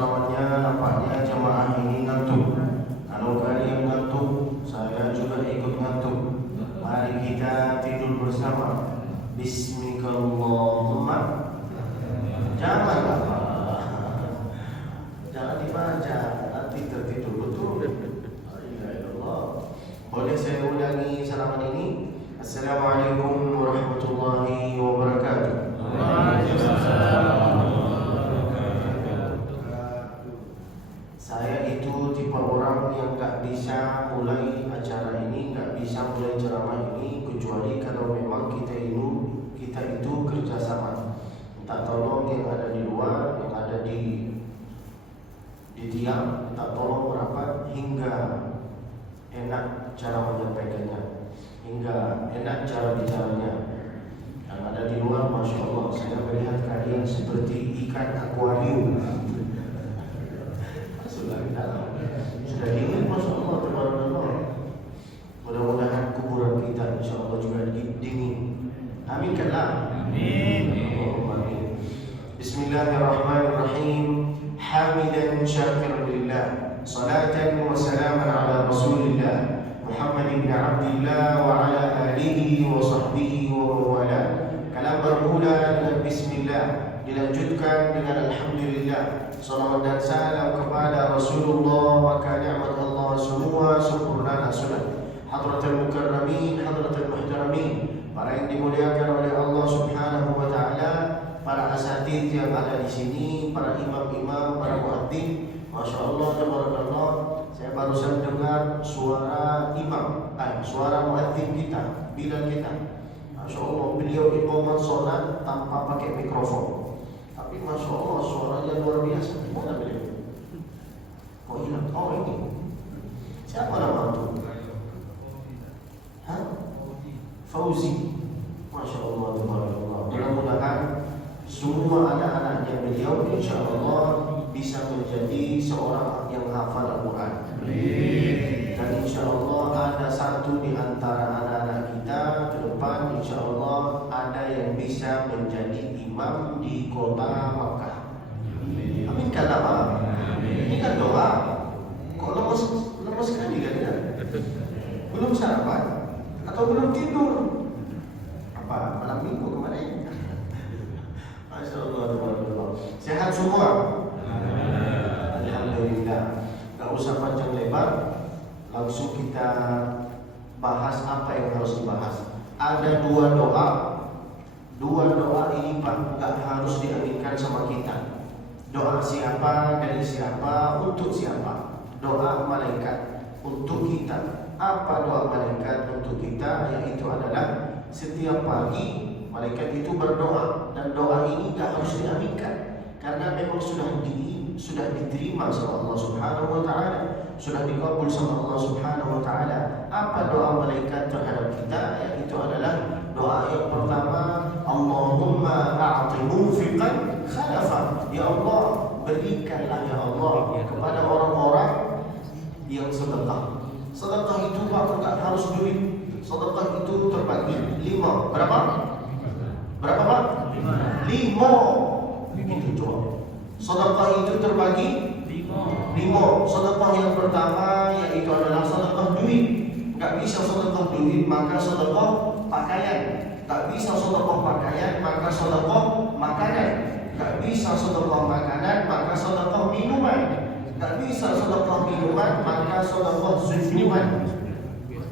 salamannya nampaknya jamaah ini ngantuk. Kalau kalian ngantuk, saya juga ikut ngantuk. Mari kita tidur bersama. Bismillahirrahmanirrahim. Jangan apa, jangan dibaca, nanti tertidur betul. Ya Allah. Boleh saya ulangi salaman ini? Assalamualaikum warahmatullahi wabarakatuh. Saya itu tipe orang yang gak bisa mulai acara ini, gak bisa mulai ceramah ini kecuali kalau memang kita itu kerjasama. Minta tolong yang ada di luar, yang ada di tiang, minta tolong merapat hingga enak cara menyampaikannya, hingga enak cara bicaranya. Yang ada di luar, masya Allah, saya melihat kalian seperti ikan akuarium. Sudah dingin, masya Allah, tabarakallah. Mudah-mudahan kuburan kita insya Allah juga dingin. Amin kanlah. Amin. Bismillahirrahmanirrahim. Hamidan syakiran lillah. Salatan wa salaman ala Rasulillah Muhammad ibn Abdillah wa ala alihi wa sahbihi wa mawala. Kalam bermula dengan bismillah, dilanjutkan dengan alhamdulillah. Salawat dan salam kepada Rasulullah, maka ni'mat Allah semua sempurna dan sunat. Hadratul mukarramin, hadratul muhtaramin, para yang dimuliakan oleh Allah Subhanahu wa taala, para asatidz yang ada di sini, para imam-imam, para muadzin. Masya Allah, tabarakallah. Saya barusan dengar suara imam, suara muadzin kita, bilal kita. Masya Allah, beliau imaman sholat tanpa pakai mikrofon. Tapi masya Allah suaranya luar biasa. Mana beliau? Kok hilang? Oh ini. Siapa nama itu? Fauzi. Masya Allah, tabarakallah. Mudah-mudahan semua anak-anaknya beliau insya Allah bisa menjadi seorang yang hafal Al-Quran. Dan insya Allah ada satu di antara anak-anak kita ke depan, insya Allah ada yang bisa menjadi imam di kota Makkah. Amin kata Pak. Ini kan doa. Kok lemes sekali kan ya? Belum sarapan atau belum tidur? Apa malam minggu kemarin? Masya Allah, sehat semua. Alhamdulillah. Gak usah panjang lebar, langsung kita bahas apa yang harus dibahas. Ada dua doa ini Pak, gak harus diaminkan sama kita. Doa siapa, dari siapa, untuk siapa. Doa malaikat untuk kita. Apa doa malaikat untuk kita? Yaitu adalah setiap pagi malaikat itu berdoa, dan doa ini gak harus diaminkan karena memang sudah diterima sama Allah Subhanahu wa taala, sudah dikabul sama Allah Subhanahu wa taala. Apa doa malaikat terhadap kita? Yaitu adalah doa yang pertama, Allahumma a'ti munfiqan khalafa. Ya Allah, berikanlah ya Allah kepada orang-orang yang sedekah. Sedekah itu Pak enggak harus duit. Sedekah itu terbagi 5. Berapa Pak? 5. Itu coba. Sedekah itu terbagi 5. Sedekah yang pertama yaitu adalah sedekah duit. Enggak bisa sedekah duit maka sedekah pakaian. Enggak bisa sedekah pakaian maka sedekah makanan. Enggak bisa sedekah makanan maka sedekah minuman. Enggak bisa sedekah minuman maka sedekah senyuman.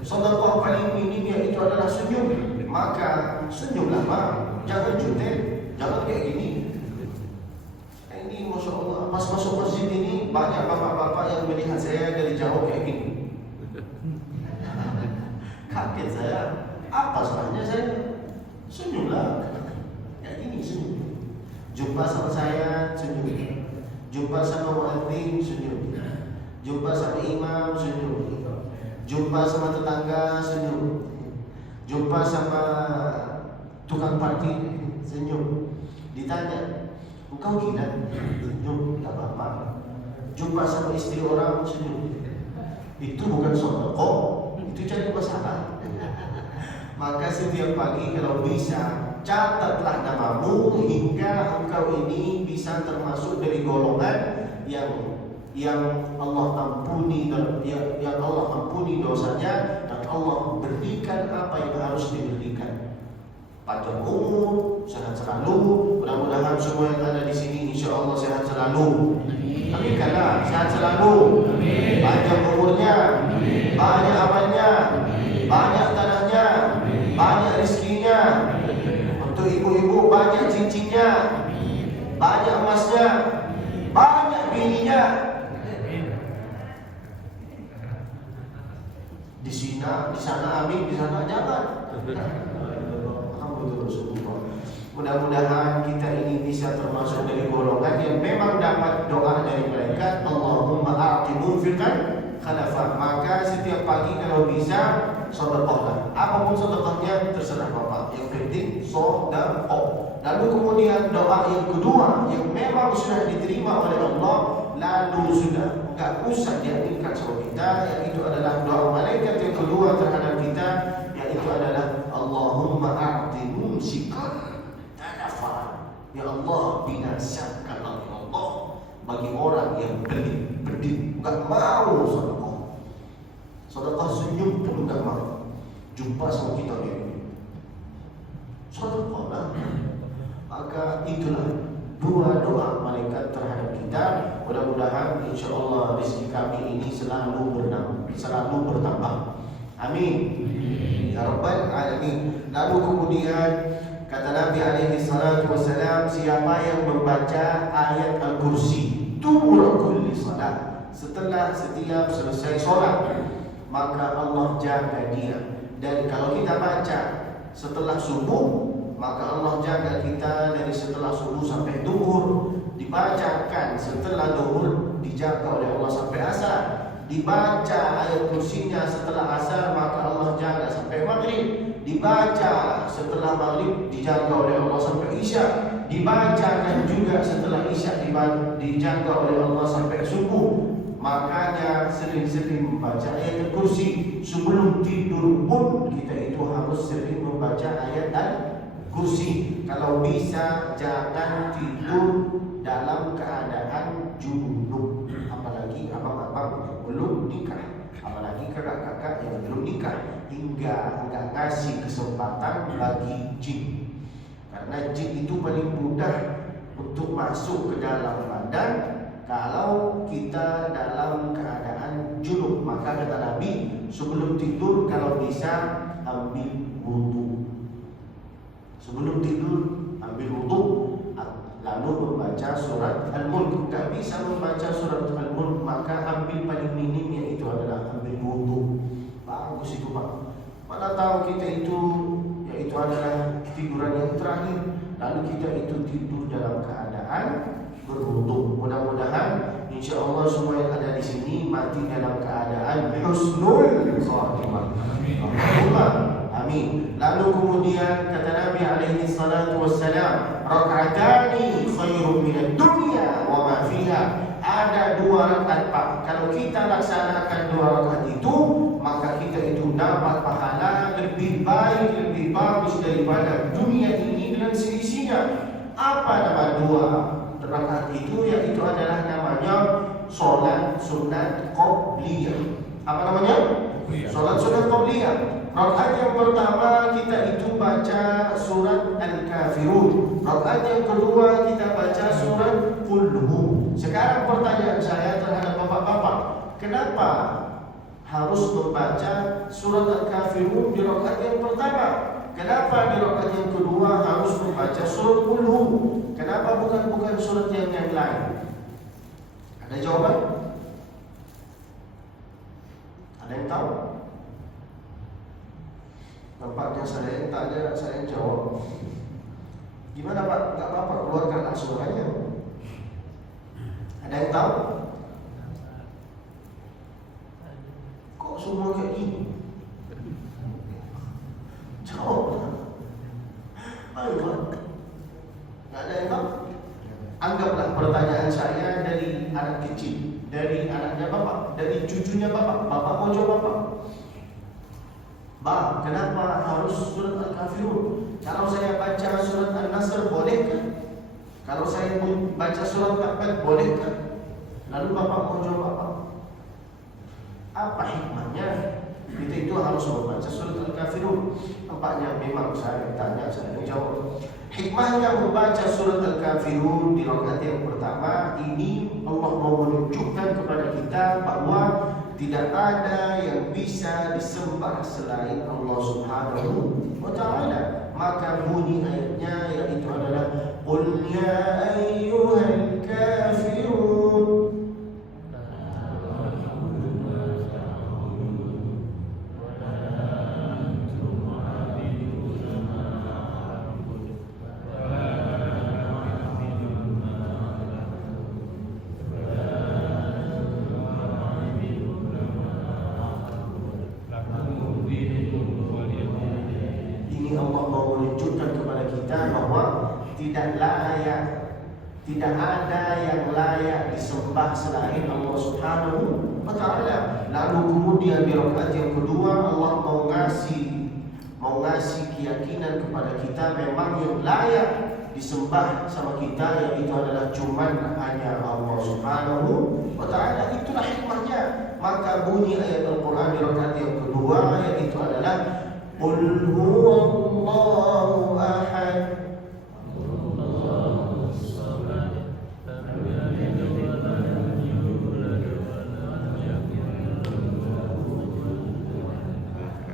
Sedekah paling minim yaitu adalah senyum. Maka senyumlah Pak. Jangan jutek, jangan kayak gini. Ini masya Allah, pas masuk masjid ini banyak bapak-bapak yang melihat saya dari jauh kayak gini. Kaget saya, apa salahnya saya? Senyumlah, kayak gini senyum. Jumpa sama saya, senyum. Jumpa sama muadzin, senyum. Jumpa sama imam, senyum. Jumpa sama tetangga, senyum. Jumpa sama tukang parkir, senyum. Ditanya, engkau gila? Senyum, tak apa-apa. Jumpa sama istri orang, senyum. Itu bukan sedekah, itu cari masalah. Maka setiap pagi kalau bisa catatlah namamu hingga engkau ini bisa termasuk dari golongan yang Allah ampuni yang Allah ampuni dosanya dan Allah berikan apa yang harus diberikan. Panjang umur, sehat selalu. Mudah-mudahan semua yang ada di sini insya Allah sehat selalu. Amin karena sehat selalu. Panjang umurnya, banyak amalnya, banyak tanahnya, banyak rezekinya. Untuk ibu-ibu banyak cincinnya, banyak emasnya, banyak bininya. Di sana amin, di sana jangan. Mudah-mudahan kita ini bisa termasuk dari golongan yang memang dapat doa dari mereka. Allahumma a'ti munfiqan khalafa. Maka setiap pagi kalau bisa sedekahlah. Apapun sedekahnya terserah Bapak. Yang penting sedekah. Lalu kemudian doa yang kedua yang memang sudah diterima oleh Allah, lalu sudah enggak usah diaminkan sama kita, yaitu adalah doa malaikat yang kedua terhadap kita, yaitu adalah Allahumma a'ti mumsikan talafa. Ya Allah, binasakanlah ya Allah bagi orang yang pelit, enggak mau sedekah. Sedekah senyum pun enggak mau. Jumpa sama kita ni. Sedekahlah. Maka itulah dua doa malaikat terhadap kita. Mudah-mudahan insya-Allah rezeki kami ini selalu bertambah. Amin. Ya Rabbal Alamin. Lalu kemudian kata Nabi alaihi salatu wassalam, siapa yang membaca ayat Al-Kursi dubur kulli salat, setelah setiap selesai solat, maka Allah jaga dia. Dan kalau kita baca setelah subuh, maka Allah jaga kita dari setelah subuh sampai duhur. Dibacakan setelah duhur, dijaga oleh Allah sampai asar. Dibaca ayat kursinya setelah asar, maka Allah jaga sampai maghrib. Dibaca setelah maghrib, dijaga oleh Allah sampai isya. Dibacakan juga setelah isya, dijaga oleh Allah sampai subuh. Makanya sering-sering membaca ayat kursi. Sebelum tidur pun kita itu harus sering membaca ayat kursi. Kalau bisa jangan tidur dalam keadaan junub, apalagi abang-abang yang belum nikah, apalagi kakak-kakak yang belum nikah, hingga enggak ngasih kesempatan bagi jin. Karena jin itu paling mudah untuk masuk ke dalam badan kalau kita dalam keadaan junub. Maka kata Nabi, sebelum tidur kalau bisa ambil wudu. Sebelum tidur ambil wudu, lalu membaca surat Al-Mulk. Tak bisa membaca surat Al-Mulk, maka ambil paling minim, yaitu adalah ambil wudu. Bagus itu Pak. Mana tahu kita itu, yaitu adalah tiduran yang terakhir, lalu kita itu tidur dalam keadaan berwudu. Mudah-mudahan insya Allah semua yang ada di sini mati dalam keadaan husnul khatimah. Amin. Lalu kemudian kata Nabi alaihi salatu wassalam, rak'atani khairun minad dunya wa ma fiha. Ada 2 rakaat Pak. Kalau kita laksanakan 2 rakaat itu, maka kita itu dapat pahala lebih baik, lebih bagus daripada dunia ini dengan seisinya. Apa nama 2 rakaat itu? Yaitu adalah namanya sholat sunat qobliyah. Apa namanya? Sholat sunat qobliyah. Rakaat yang pertama kita itu baca surat Al-Kafirun. Rakaat yang kedua kita baca surat Qul Hu. Sekarang pertanyaan saya terhadap bapak-bapak, kenapa harus membaca surat Al-Kafirun di rakaat yang pertama? Kenapa di rakaat yang kedua harus membaca surat Qul Hu? Kenapa bukan surat yang lain? Ada jawaban? Ada yang tahu? Nampaknya saya yang tanya, saya yang jawab. Gimana Pak? Gak apa-apa, keluarkan suaranya. Ada yang tahu? Kok semua kayak gini? Jawab. Ayo Pak. Gak ada yang tahu? Anggaplah pertanyaan saya dari anak kecil, dari anaknya Bapak, dari cucunya Bapak. Bapak mau jawab apa? Bang, kenapa harus surat Al-Kafirun? Kalau saya baca surat An-Nasr bolehkah? Kalau saya baca surat Al-Fatihah bolehkah? Lalu Bapak mau jawab apa? Apa hikmahnya? Kita itu harus membaca surat Al-Kafirun. Nampaknya memang saya tanya, saya jawab. Hikmahnya membaca surat Al-Kafirun di rakaat yang pertama ini, Allah mau menunjukkan kepada kita bahwa tidak ada yang bisa disembah selain Allah Subhanahu wa ta'ala. Maka bunyi ayatnya yaitu adalah Qul ya ayyuhal kafirun. Tidak ada yang layak disembah selain Allah Subhanahu wa ta'ala. Lalu kemudian di rakaat yang kedua Allah mau ngasih keyakinan kepada kita memang yang layak disembah sama kita yaitu adalah cuman hanya Allah Subhanahu wa ta'ala. Itulah hikmahnya. Maka bunyi ayat Al-Quran di rakaat yang kedua yaitu adalah Qul huwallahu ahad.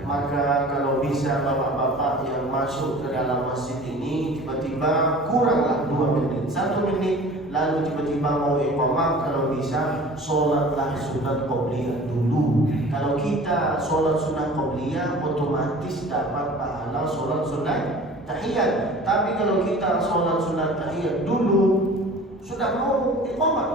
Maka kalau bisa bapak-bapak yang masuk ke dalam masjid ini tiba-tiba kuranglah 2 menit, 1 menit, lalu tiba-tiba mau iqamah, kalau bisa sholatlah sunat qobliyah dulu. Kalau kita sholat sunat qobliyah otomatis dapat pahala sholat sunat tahiyat. Tapi kalau kita sholat sunat tahiyat dulu sudah mau iqamah,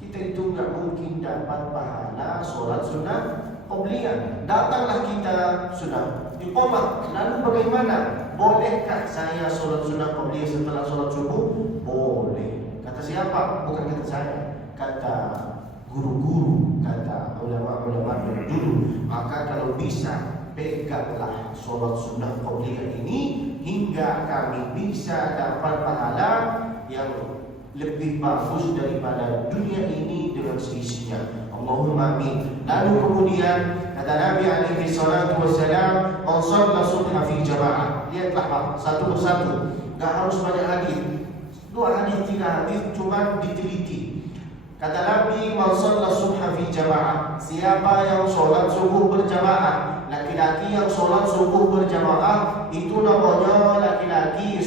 kita itu nggak mungkin dapat pahala sholat sunat qobliyah. Datanglah kita sudah iqamah, lalu bagaimana? Bolehkah saya sholat sunat qobliyah setelah sholat subuh? Boleh. Kata siapa? Bukan kata saya, kata guru-guru, kata ulama-ulama dulu. Maka kalau bisa peganglah sholat sunat qobliyah ini hingga kami bisa dapat pahala yang lebih bagus daripada dunia ini dengan seisinya. Allahumma amin. Lalu kemudian kata Nabi alaihi salatu wassalam, "Man shalla subha fi jamaah." Lihatlah Pak, satu persatu. Enggak harus banyak hadis. 2 hadis, 3 hadis cuma diteliti. Kata Nabi, "Man shalla subha fi jamaah." Siapa yang sholat subuh berjamaah, laki-laki yang sholat subuh berjamaah itu namanya laki-laki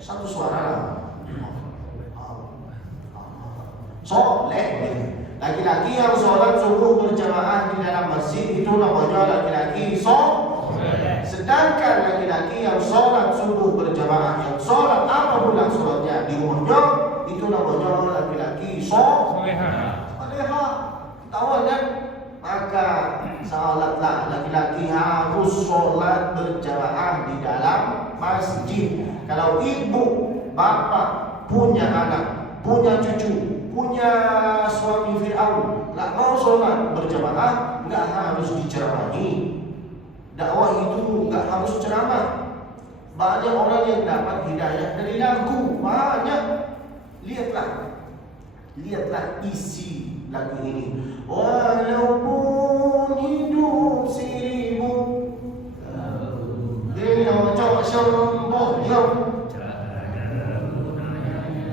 satu suara. Soleh. Laki-laki yang sholat subuh berjamaah di dalam masjid itu namanya laki-laki soleh. Sedangkan laki-laki yang sholat subuh berjamaah, yang sholat apapun sholatnya di rumahnya, itu namanya laki-laki soleha. Tahu kan? Maka sholatlah laki-laki harus sholat berjamaah di dalam masjid. Kalau ibu, bapak punya anak, punya cucu, punya suami Fir'aun, nggak mau sholat berjamaah, nggak harus diceramahi. Dakwah itu nggak harus ceramah. Banyak orang yang dapat hidayah dari lagu, banyak. Lihatlah isi lagu ini. Walaupun hidup seribu, dia cocok semboyong.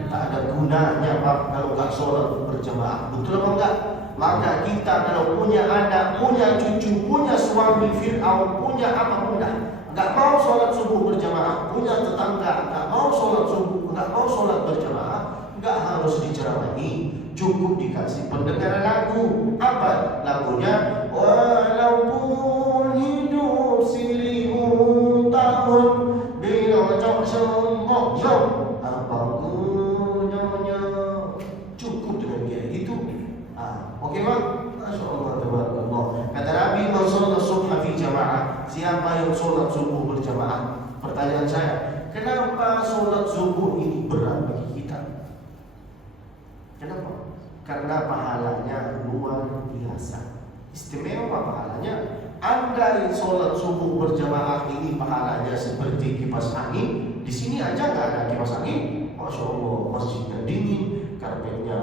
Tak ada gunanya Pak kalau nggak sholat berjamaah. Betul apa enggak? Maka kita kalau punya anak, punya cucu, punya suami Fir'aun, punya apapun nggak mau sholat subuh berjamaah, punya tetangga nggak mau sholat subuh, nggak mau sholat berjamaah, nggak harus diceramahi, cukup dikasih pendengaran lagu. Apa lagunya? Walaupun hidup 1000 tahun, bila cocok semboyong, apa gunanya? Cukup dengan dia itu. Oke Pak? Masya Allah, tabarakallah. Kata Nabi, "Man shalla subha fi jamaah." Siapa yang sholat subuh berjamaah? Pertanyaan saya, kenapa sholat subuh ini berat bagi kita? Kenapa? Karena pahalanya luar biasa. Istimewa pahalanya. andai sholat subuh berjamaah ini pahalanya seperti kipas angin, di sini aja nggak ada kipas angin, masya Allah, masjidnya dingin, karpetnya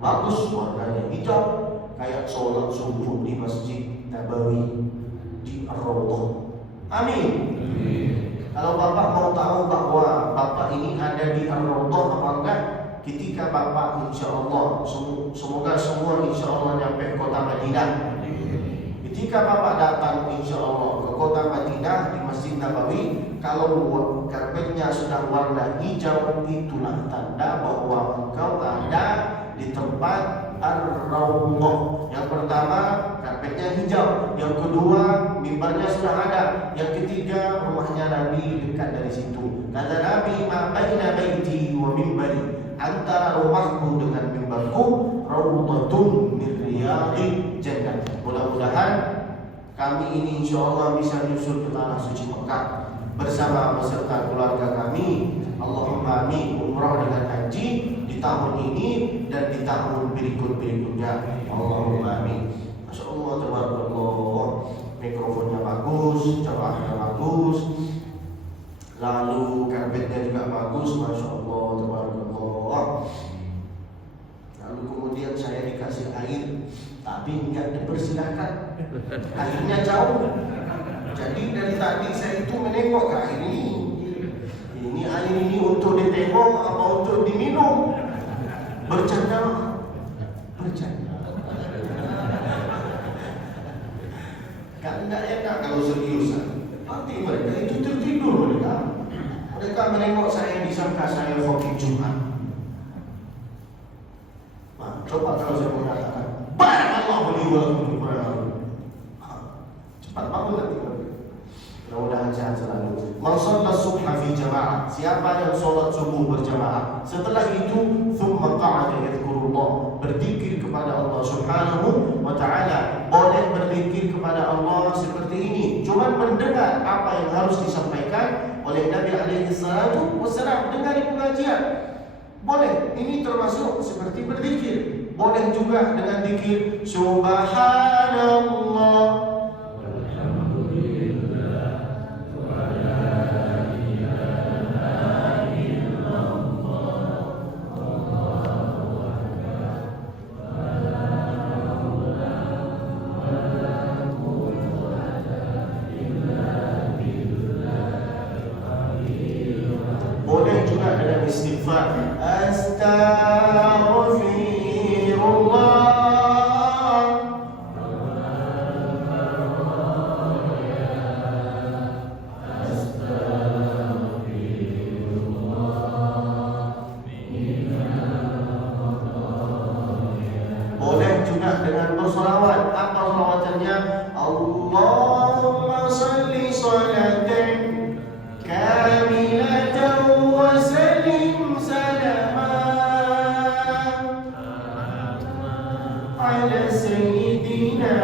bagus, warnanya hijau, kayak sholat subuh di Masjid Nabawi di Ar-Rawdah. Amin. Kalau Bapak mau tahu bahwa Bapak ini ada di Ar-Rawdah apa enggak, ketika Bapak insya Allah, semoga semua insya Allah nyampe kota Madinah. Ketika Bapak datang insya Allah ke kota Madinah di Masjid Nabawi, kalau karpetnya sudah warna hijau, itulah tanda bahwa engkau ada di tempat Ar-Rawdah. Yang pertama, karpetnya hijau. Yang kedua, mimbarnya sudah ada. Yang ketiga, rumahnya Nabi dekat dari situ. Kata Nabi, ma baina baiti wa mimbari, antara rumahku dengan mimbarku rawdatun min riyadil jannah. Mudah-mudahan kami ini insya Allah bisa nyusul ke tanah suci Mekah bersama beserta keluarga kami. Allahumma amin, umrah dengan haji di tahun ini dan di tahun berikut-berikutnya. Allahumma amin. Masya Allah, tabarakallah, mikrofonnya bagus, jamaahnya bagus, lalu karpetnya juga bagus, masya Allah, tabarakallah. Lalu kemudian saya dikasih air, tapi enggak dipersilakan, airnya jauh. Jadi dari tadi saya itu menengok ke air ini. Ini air ini untuk ditengok apa untuk diminum? Bercanda. Kan tidak enak kalau seriusan. Nanti mereka itu tertidur mereka. Mereka menengok saya disangka saya khotib Jumat. Nah, coba kalau saya mengatakan, barakallahu li wa lakum, cepat bangun nanti. Mudah-mudahan sehat selalu. Man shalla subha fi jamaah, siapa yang sholat subuh berjamaah, setelah itu thumma qa'ada yadhkurullah, berzikir kepada Allah Subhanahu wa ta'ala. Boleh berzikir kepada Allah seperti ini, cuma mendengar apa yang harus disampaikan oleh Nabi alaihi salatu wassalam, dengar pengajian. Boleh, ini termasuk seperti berzikir. Boleh juga dengan zikir subhanallah, istighfar, astaghfirullah, boleh juga dengan bersolawat. Apa solawatannya? Allahumma salli salatan kamilatan wa salim salaman ala sayyidina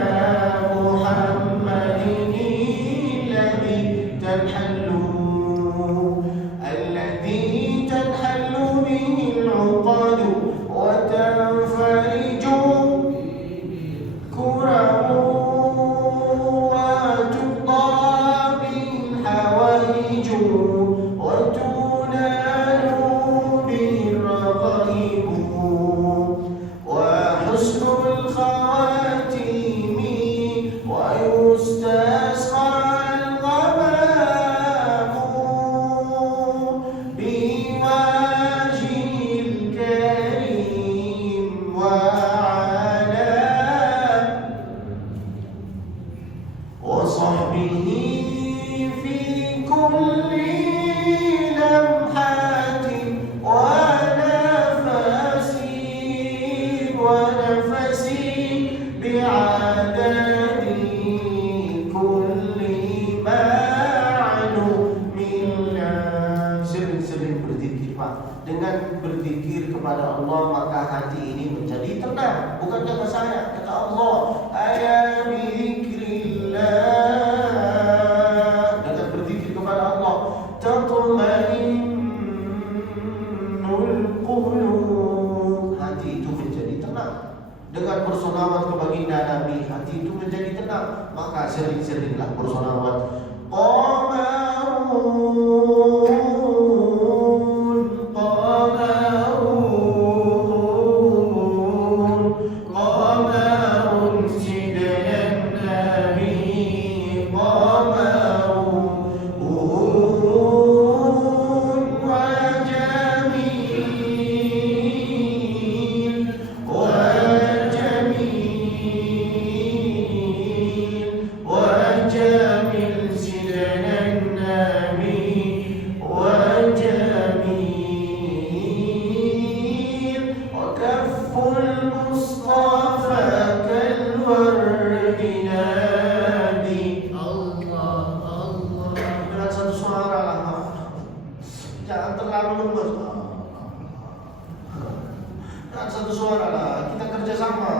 Muhammadin alladhi tanhallu bihi al-uqad wa tanfariju kuramu wa tuqda bil hawaiju wa tunalu bil ragaibu wa husnul khawatimi wa yustasqa al-ghamamu biwajhil karim wa وصحبه في كل لمحة ونفس بعدد كل معلوم الله. Sering-sering berzikir, Pak. Dengan berzikir kepada Allah maka hati ini menjadi tenang. Bukan kata saya, kata Allah. Ala bizikrillah, dengan berzikir kepada Allah tatma'innul qulub, hati itu menjadi tenang. Dengan bersolawat ke baginda Nabi, hati itu menjadi tenang. Maka sering bersolawat. Qamarun, qamarun, qamarun sidnan nabi, qamarun wa jamil, wa jamil, wa jamil sidnan nabi, wa jamil, wa kafful mustafa kalwardi nadi. Dengan satu suara lah, jangan terlalu lemes. Dengan satu suara lah, kita kerjasama.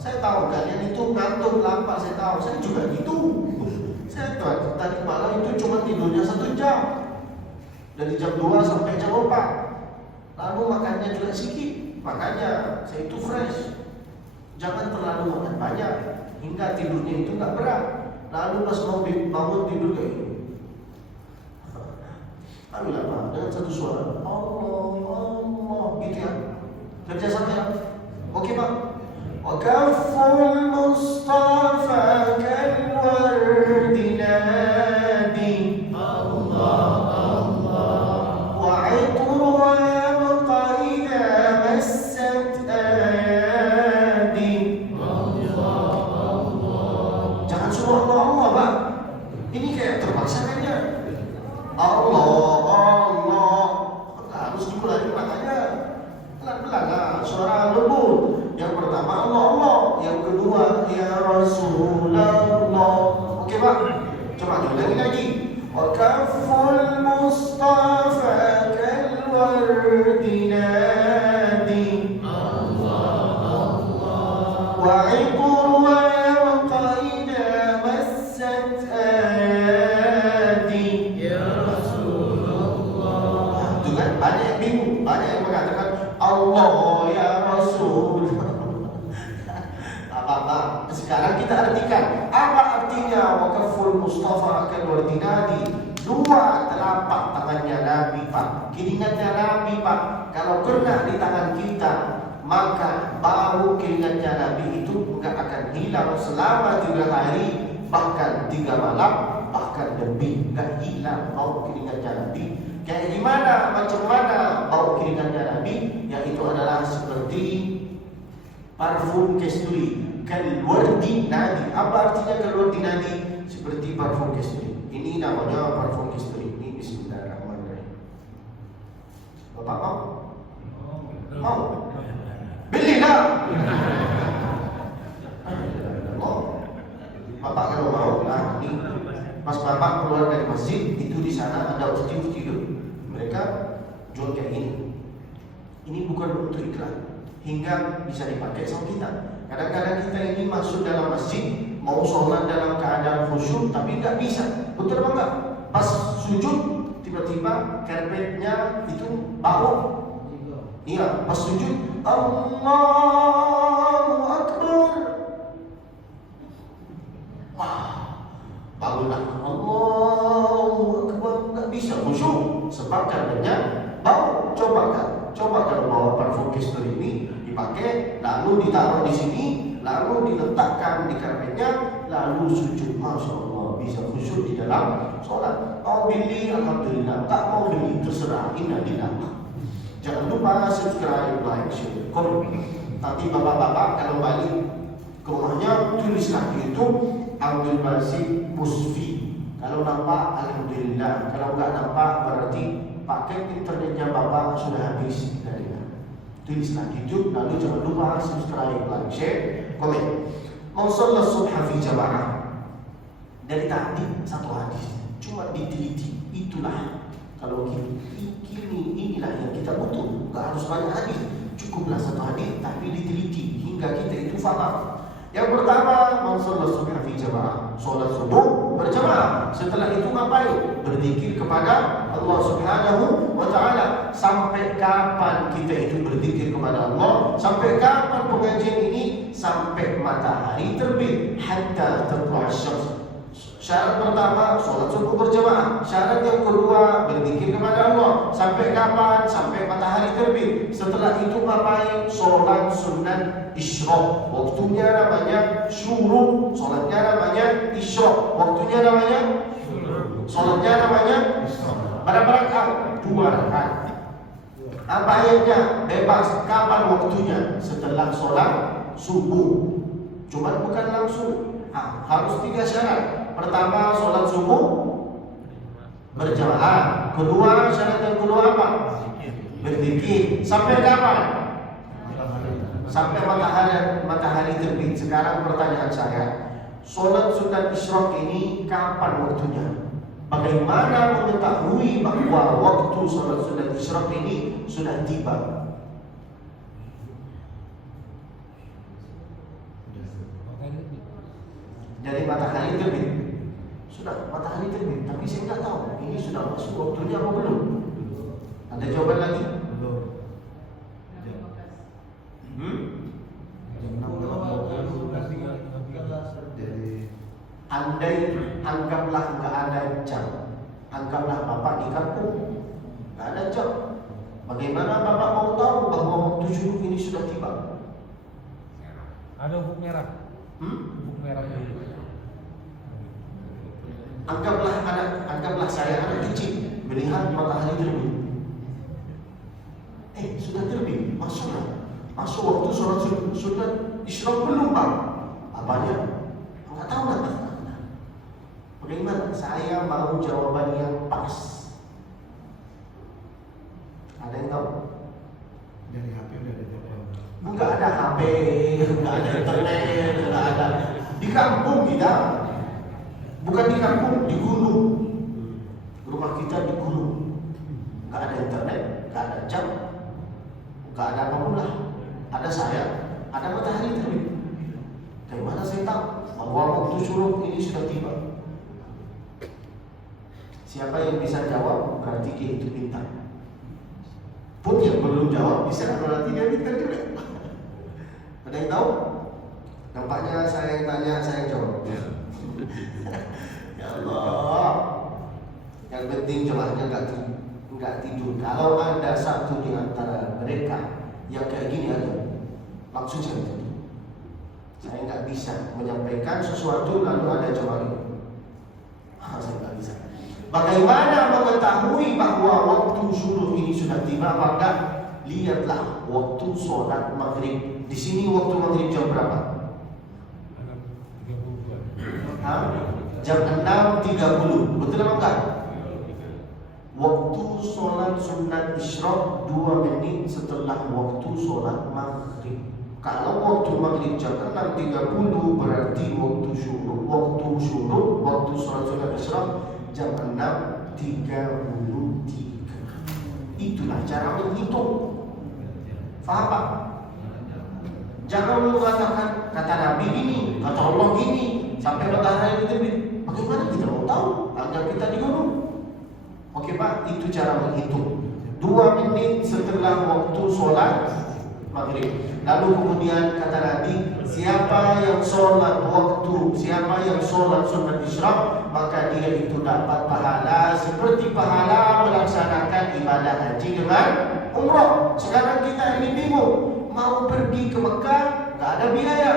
Saya tahu kalian itu ngantuk, lapar, saya tahu. Saya juga gitu. Saya tahu tadi malam itu cuma tidurnya 1 jam, dari jam 2 sampai jam 4. Lalu makannya juga sedikit, makanya saya itu fresh. Jangan terlalu makan banyak hingga tidurnya itu nggak berat. Lalu pas mau bangun tidur kayak gitu. Ambil apa? Dengan satu suara, Allah, Allah, gitu ya. Kerjasama ya. Oke Pak. Wa kafful mustafa kalwardi nadi, wa itruha yabqa idha massat ayadi. Jangan suruh Allah, Allah Pak. Ini kayak terpaksa kan ya. Allah, Allah, harus dimulai makanya pelan-pelan lah, suara lembut. Yang pertama Allah, Allah. Yang kedua ya Rasulullah. Oke Pak, coba diulangi lagi. Wa kafful mustafa kalwardi nadi, wa iqruha yabqa idha massat ayadi. Dengan banyak yang bingung, banyak yang mengatakan Allah ya Rasul. Apa? Sekarang kita artikan apa artinya wakaful Mustafa kalwardi nadi. 2 telapak tangannya Nabi Pak, keringatnya Nabi Pak, kalau kena di tangan kita maka bau keringatnya Nabi itu enggak akan hilang selama 3 hari, bahkan 3 malam, bahkan lebih, enggak hilang bau keringatnya Nabi. Kayak gimana, macam mana bau keringatnya Nabi? Yaitu adalah seperti parfum kasturi, kalwardi nadi. Apa artinya kalwardi nadi? Seperti parfum kasturi. Ini namanya parfum kasturi. Ini bismillahirrahmanirrahim. Bapak mau? Mau? Belilah. Mau? Bapak kalau mau, nah ini pas Bapak keluar dari masjid, itu di sana ada ustaz-ustaz mereka jual kayak ini. Ini bukan untuk iklan, hingga bisa dipakai sama kita. Kadang-kadang kita ini masuk dalam masjid, mau sholat dalam keadaan khusyuk, tapi nggak bisa. Betul apa enggak? Pas sujud, tiba-tiba karpetnya itu bau. Iya, pas sujud, Allahu Akbar. Wah, bangunlah Allahu Akbar, nggak bisa khusyuk sebab karpetnya bau. Coba kalau bawa parfum kasturi ini dipakai, lalu ditaruh di sini, lalu diletakkan di karpetnya, lalu sujud, masya Allah, bisa khusyuk di dalam sholat. Mau beli, alhamdulillah. Tak mau beli, terserah, innalillah. Jangan lupa subscribe, like, share, komen. Nanti bapak-bapak kalau balik ke rumahnya, tulislah itu Abdul Basir Musfi. Kalau nampak, alhamdulillah. Kalau nggak nampak, berarti paket internetnya bapak sudah habis. Tulislah itu, lalu jangan lupa subscribe, like, share, komen. Man shalla subha fi jama'ah. Dari tadi satu hadis, cuma diteliti. Itulah kalau inilah yang kita butuh. Gak harus banyak hadis, cukuplah satu hadis tapi diteliti hingga kita itu faham. Yang pertama, man shalla subha fi jama'ah, sholat subuh berjamaah. Setelah itu ngapain? Berzikir kepada Allah Subhanahu wa ta'ala. Sampai kapan kita itu berzikir kepada Allah? Sampai kapan pengajian ini? Sampai matahari terbit, hatta tatlu'a syams, Syarat pertama, sholat subuh berjamaah. Syarat yang kedua, berzikir kepada Allah. Sampai kapan? Sampai matahari terbit. Setelah itu ngapain? Sholat sunat isyraq. Waktunya namanya syuruk. Sholatnya namanya isyraq. Waktunya namanya sholatnya namanya berapa rakaat? 2 rakaat. Apa ayatnya? Bebas. Kapan waktunya? Setelah sholat subuh. Cuma bukan langsung. Harus 3 syarat. Pertama, sholat subuh berjamaah. Kedua, syarat yang kedua apa? Berzikir. Sampai kapan? Sampai matahari terbit. Sekarang pertanyaan saya, sholat sunat isyraq ini kapan waktunya? Bagaimana mengetahui bahwa waktu sholat sunat isyraq ini sudah tiba? Dari matahari terbit. Sudah matahari terbit, tapi saya tidak tahu ini sudah masuk waktunya apa belum. Ada jawaban lagi? Belum. Andai anggaplah nggak ada jam, anggaplah bapak di kampung nggak ada jam. Bagaimana bapak mau tahu bahwa waktu syuruk ini sudah tiba? Ada ufuk merah. Ufuk merah. Anggaplah saya anak kecil melihat matahari terbit. Sudah terbit, masuk waktu sholat sunat isyraq belum bang? Apanya? Enggak tahu nak. Bagaimana? Saya mau jawaban yang pas. Ada yang tahu? Dari HP udah ada jawaban. Enggak ada HP, enggak ada internet, enggak ada. Di kampung kita. Bukan di kampung, di gunung. Rumah kita di gunung. Enggak ada internet, enggak ada jam, enggak ada apapun lah. Ada saya, ada matahari terbit. Dari mana saya tahu bahwa waktu syuruk ini sudah tiba? Siapa yang bisa jawab berarti dia itu pintar. Pun yang belum jawab bisa berarti dia pintar juga. Ada yang tahu? Nampaknya saya yang tanya, saya yang jawab. Ya Allah. Yang penting jemaahnya enggak tidur. Kalau ada satu di antara mereka yang kayak gini aja, langsung saya tidur. Saya enggak bisa menyampaikan sesuatu lalu ada jemaah ini. Saya enggak bisa. Bagaimana mengetahui bahwa waktu syuruk ini sudah tiba? Maka lihatlah waktu sholat maghrib. Di sini waktu maghrib jam berapa? Jam 6.30. Betul apa enggak? Waktu sholat sunat isyraq 2 menit setelah waktu sholat maghrib. Kalau waktu maghrib jam 6.30 berarti waktu syuruk. Waktu sholat sunat isyraq jam 6.33. Itulah cara menghitung. Faham Pak? Jangan mengatakan kata Nabi gini, kata Allah gini, sampai matahari terbit. Bagaimana kita mau tahu? Agar kita di gunung. Oke Pak, itu cara menghitung. 2 menit setelah waktu sholat maghrib. Lalu kemudian kata Nabi, siapa yang sholat sunat isyraq, maka dia itu dapat pahala seperti pahala melaksanakan ibadah haji dengan umrah. Sekarang kita ini bingung, mau pergi ke Mekah, gak ada biaya.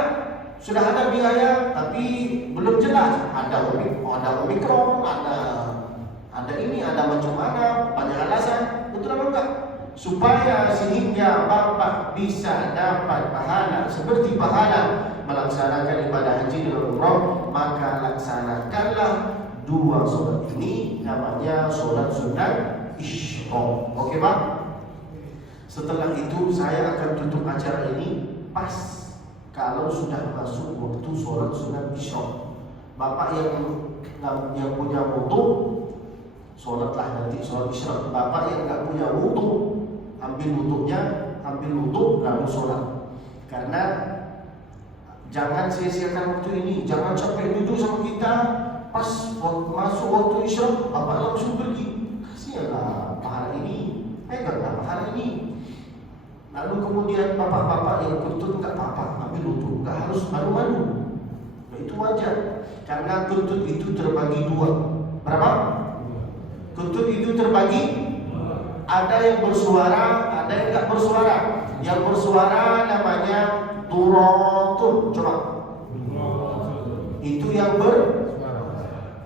Sudah ada biaya, tapi belum jelas. Ada Omikron, ada ini, ada macam mana, banyak alasan. Betul apa enggak? Supaya sehingga Bapak bisa dapat pahala seperti pahala melaksanakan ibadah haji dan umrah, maka laksanakanlah 2 sholat ini, namanya sholat sunat isyraq. Oke Pak? Setelah itu saya akan tutup acara ini pas kalau sudah masuk waktu sholat sunat isyraq. Bapak yang punya wudu, sholatlah nanti sholat isyraq. Bapak yang nggak punya wudu, ambil wudu lalu sholat. Karena jangan sia-siakan waktu ini. Jangan sampai duduk sama kita pas masuk waktu isyraq Bapak langsung pergi. Kasihanlah pahala ini, peganglah pahala ini. Lalu kemudian bapak-bapak yang kutut nggak apa-apa, ambil wudu, nggak harus malu-malu. Nah, itu wajar. Karena kutub itu terbagi dua. Berapa? Kutub itu terbagi, ada yang bersuara, ada yang tak bersuara. Yang bersuara namanya duratun. Coba. Itu yang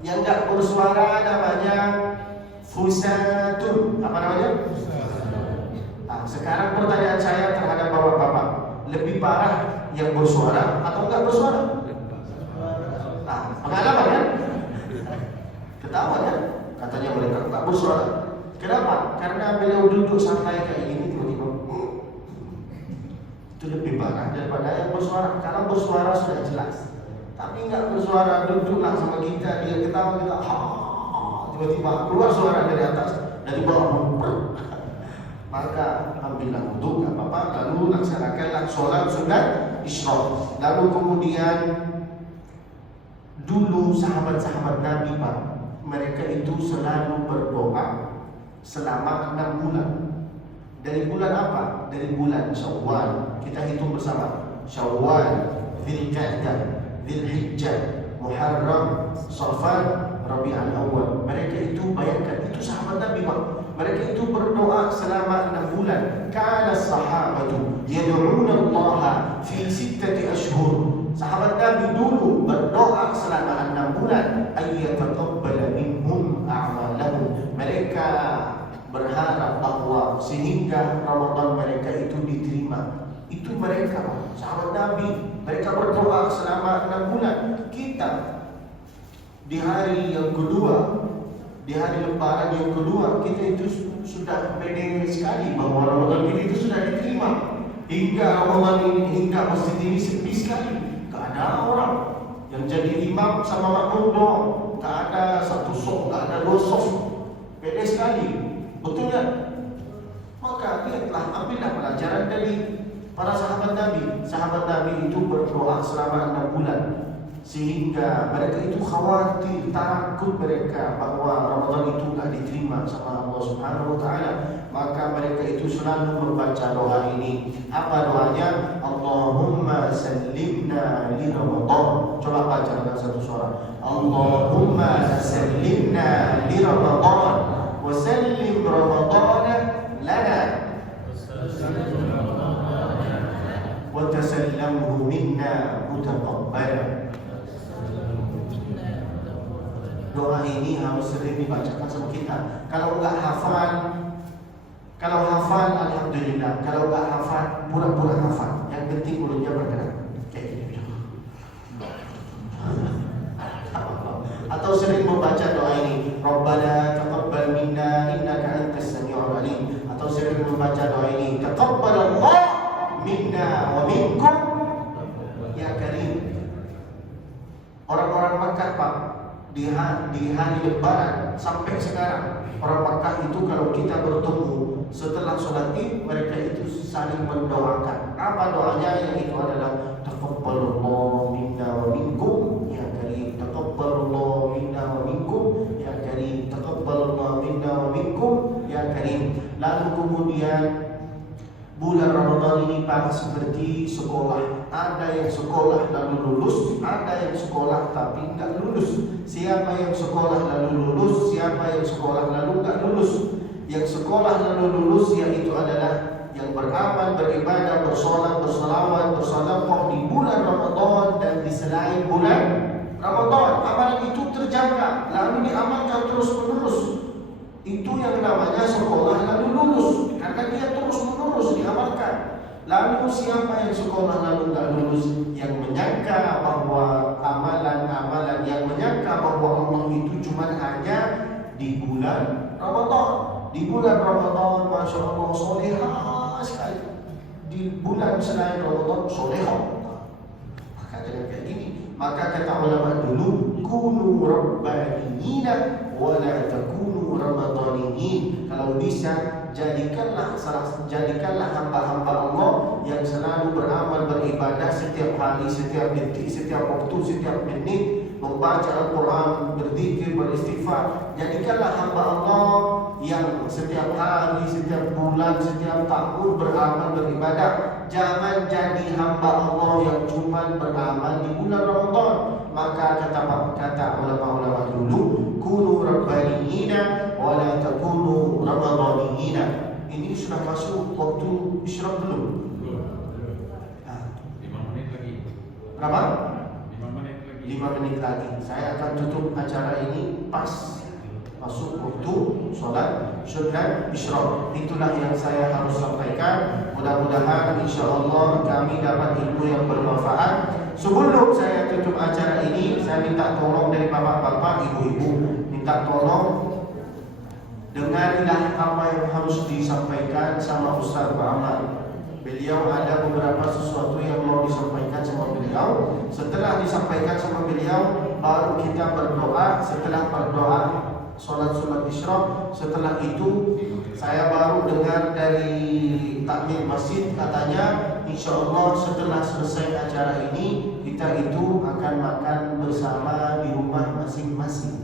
yang tak bersuara namanya fusatun. Apa namanya? Sekarang pertanyaan saya terhadap bapak-bapak, lebih parah yang bersuara atau enggak bersuara? Pengalaman kan? Ketawa kan? Katanya mereka enggak bersuara. Kenapa? Karena beliau duduk santai kayak gini tiba-tiba itu lebih parah daripada yang bersuara. Karena bersuara sudah jelas, tapi enggak bersuara, duduklah sama kita, dia ketawa kita, tiba-tiba keluar suara dari atas, dari bawah. Maka ambillah wudhu, tak apa-apa, lalu laksanakanlah sholat sunat isyraq. Lalu kemudian dulu sahabat-sahabat Nabi Pak, mereka itu selalu berdoa selama 6 bulan. Dari bulan apa? Dari bulan Syawal. Kita hitung bersama. Syawal, Dzulqa'dah, Dzulhijjah, Muharram, Safar, Rabiul Awwal. Mereka itu, bayangkan, itu sahabat Nabi Pak. Mereka itu berdoa selama 6 bulan. Kana sahabatu yad'una Allah fi 6 ashhur. Sahabat Nabi dulu berdoa selama 6 bulan, ayyataqabbala minhum a'malahum. Mereka berharap bahwa sehingga Ramadan mereka itu diterima. Itu mereka, sahabat Nabi. Mereka berdoa selama 6 bulan. Kita di hari yang kedua, di hari lebaran yang kedua, kita itu sudah pede sekali bahwa Ramadan kita itu sudah diterima. Hingga Ramadan ini, hingga masjid ini sepi sekali, tak ada orang yang jadi imam sama makmum doang, tak ada satu sok, tak ada 2 sok, pede sekali, betul kan? Maka lihatlah, ambillah pelajaran dari para sahabat Nabi. Sahabat Nabi itu berdoa selama 6 bulan. Sehingga mereka itu khawatir, takut mereka bahwa Ramadan itu tidak diterima sama Allah Subhanahu wa Ta'ala. Maka mereka itu selalu membaca doa ini. Apa doanya? Allahumma sallimna li Ramadan. Coba baca dengan satu suara. Allahumma sallimna li Ramadan wa sallim Ramadan lana wa tasallamhu minna mutaqabbala. Doa ini harus sering dibacakan sama kita. Kalau enggak hafal, alhamdulillah. Kalau enggak hafal, pura-pura hafal. Yang penting mulutnya bergerak. Kayak gitu. Atau sering membaca doa ini, Rabbana taqabbal minna innaka antas samiul alim. Atau sering membaca doa ini, taqabbalallah minna wa minkum ya karim. Orang-orang Makkah Pak, di hari lebaran sampai sekarang, orang Makkah itu kalau kita bertemu setelah sholat Id, mereka itu saling mendoakan. Apa doanya? Yang itu adalah taqabbalallahu minna wa minkum ya karim, taqabbalallahu minna wa minkum ya karim, taqabbalallahu minna wa minkum ya karim. Lalu kemudian bulan Ramadan ini Pak seperti sekolah. Ada yang sekolah lalu lulus, ada yang sekolah tapi enggak lulus. Siapa yang sekolah lalu lulus, siapa yang sekolah lalu enggak lulus? Yang sekolah lalu lulus yaitu adalah yang beramal, beribadah, bersolat, bersalawat, bersedekah di bulan Ramadan dan di selain bulan Ramadan. Amalan itu terjaga lalu diamalkan terus-menerus. Itu yang namanya sekolah lalu lulus, karena dia terus-menerus diamalkan. Lalu siapa yang sekolah lalu tidak lulus? Yang menyangka bahwa amalan-amalan, yang menyangka bahwa Allah itu cuma hanya di bulan Ramadan. Di bulan Ramadan, Masya Allah, solehah sekali. Di bulan selain Ramadan, solehah. Maka jangan kayak gini. Maka kata ulama dulu, kunu rabbaniyina wa la takunu ramadaniyin. Kalau bisa, jadikanlah hamba-hamba Allah yang selalu beramal, beribadah setiap hari, setiap detik, setiap waktu, setiap menit, membaca Al-Quran, berzikir, beristighfar. Jadikanlah hamba Allah yang setiap hari, setiap bulan, setiap tahun beramal, beribadah. Jangan jadi hamba Allah yang cuma beramal di bulan Ramadan. maka kata ulama-ulama dulu, kunu rabbaniyina wa la takunu ramadaniyina. Ini sudah masuk waktu isyraq belum? 5 menit lagi. Berapa? 5 menit lagi. 5 menit lagi. Saya akan tutup acara ini pas masuk waktu sholat syurga isyraq. Itulah yang saya harus sampaikan. Mudah-mudahan insyaallah kami dapat ilmu yang bermanfaat. Sebelum saya tutup acara ini, saya minta tolong dari bapak-bapak, ibu-ibu, minta tolong dengarlah apa yang harus disampaikan sama Ustaz Muhammad. Beliau ada beberapa sesuatu yang mau disampaikan sama beliau. Setelah disampaikan sama beliau, baru kita berdoa. Setelah berdoa solat isyraq, setelah itu saya baru dengar dari takmir masjid, katanya insyaallah setelah selesai acara ini kita itu akan makan bersama di rumah masing-masing.